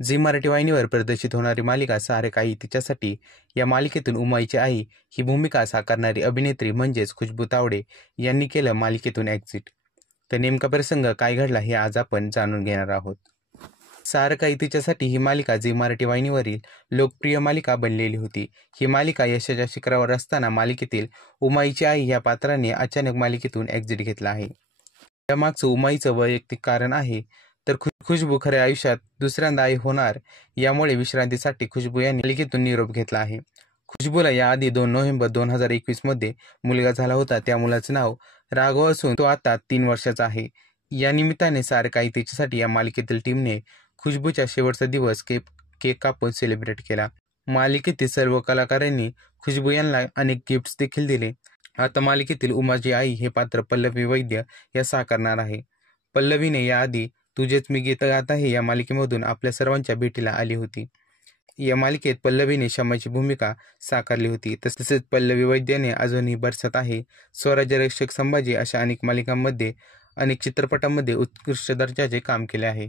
Zee Marathi वाहिनीवर प्रदर्शित होणारी मालिका सारे काही तिच्यासाठी या मालिकेतून उमाईची आई ही भूमिका साकारणारी अभिनेत्री म्हणजेच खुशबू तावडे यांनी केलं मालिकेतून एक्झिट. तर नेमका प्रसंग काय घडला हे आज आपण जाणून घेणार आहोत. सारं काही तिच्यासाठी ही मालिका झी मराठी वाहिनीवरील लोकप्रिय मालिका बनलेली होती. ही मालिका यशाच्या शिखरावर असताना मालिकेतील उमाईची आई या पात्राने अचानक मालिकेतून एक्झिट घेतला आहे. यामागचं उमाईचं वैयक्तिक कारण आहे. तर खुशबू खऱ्या आयुष्यात दुसऱ्यांदा आई होणार, यामुळे विश्रांतीसाठी खुशबू यांनी मालिकेतून निरोप घेतला आहे. खुशबूला याआधी 2 नोव्हेंबर 2021 मध्ये मुलगा झाला होता. त्या मुलाचं नाव राघव असून तो आता 3 वर्षाचा आहे. या निमित्ताने सारं काही तिच्यासाठी या मालिकेतील टीमने खुशबूचा शेवटचा दिवस केक कापून सेलिब्रेट केला. मालिकेतील सर्व कलाकारांनी खुशबू यांना अनेक गिफ्ट्स देखील दिले. आता मालिकेतील उमाची आई हे पात्र पल्लवी वैद्य या साकारणार आहे. पल्लवीने याआधी तुझेच मी गीत गात आहे या मालिकेमधून आपल्या सर्वांच्या भेटीला आली होती. या मालिकेत पल्लवीने शमाची भूमिका साकारली होती. तसेच पल्लवी वैद्याने अजूनही बरसात आहे, स्वराज्य रक्षक संभाजी अशा अनेक मालिकांमध्ये, अनेक चित्रपटांमध्ये उत्कृष्ट दर्जाचे काम केले आहे.